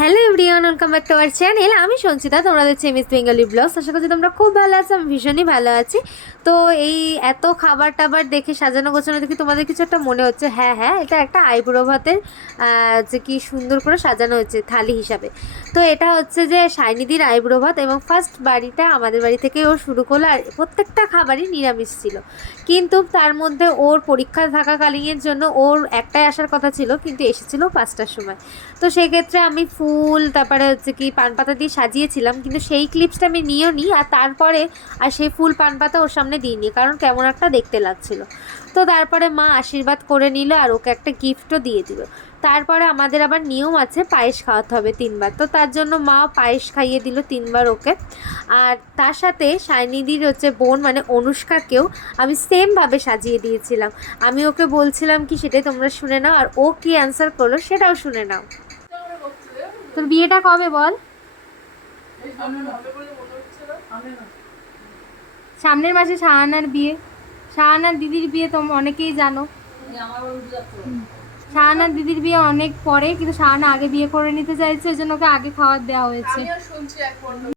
Hello everyone welcome back to our channel আমি সঞ্চিতা তোমরা দেখছি মিস বেঙ্গলি ব্লগস আশা করছি তোমরা খুব ভালো আছো, আমি ভীষণই ভালো আছি। তো এই এত খাবার টাবার দেখে সাজানো গোছানো দেখে তোমাদের কিছু একটা মনে হচ্ছে। হ্যাঁ হ্যাঁ এটা একটা আইব্রো ভাতের যে কি সুন্দর করে সাজানো হয়েছে থালি হিসাবে। তো এটা হচ্ছে যে সাইনিদির আইব্রো ভাত এবং ফার্স্ট বাড়িটা আমাদের বাড়ি থেকে ও শুরু করল আর প্রত্যেকটা খাবারই নিরামিষ ছিল। কিন্তু তার মধ্যে ওর পরীক্ষা থাকাকালীনের জন্য ওর একটাই আসার কথা ছিল, কিন্তু এসেছিল পাঁচটার সময়। তো সেক্ষেত্রে আমি ফুল তারপরে হচ্ছে কি পান পাতা দিয়ে সাজিয়েছিলাম, কিন্তু সেই ক্লিপসটা আমি নিয়েও নিই আর তারপরে আর সেই ফুল পান পাতা ওর সামনে দিইনি, কারণ কেমন একটা দেখতে লাগছিল। তো তারপরে মা আশীর্বাদ করে নিল আর ওকে একটা গিফটও দিয়ে দিল। তারপরে আমাদের আবার নিয়ম আছে পায়েস খাওয়াতে হবে তিনবার। তো তার জন্য মা পায়েস খাইয়ে দিল তিনবার ওকে। আর তার সাথে সাইনিদির হচ্ছে বোন মানে অনুষ্কাকেও আমি সেমভাবে সাজিয়ে দিয়েছিলাম। আমি ওকে বলছিলাম কি সেটাই তোমরা শুনে নাও, আর ও কী অ্যান্সার করল সেটাও শুনে নাও। তোর বিয়েটা কবে বল? সামনের মাসে শাহানার বিয়ে। শাহানার দিদির বিয়ে তো অনেকেই জানো। শাহানার দিদির বিয়ে অনেক পরে কিন্তু শাহানা আগে বিয়ে করে নিতে চাইছে ওই জন্য ওকে আগে খাওয়ার দেওয়া হয়েছে।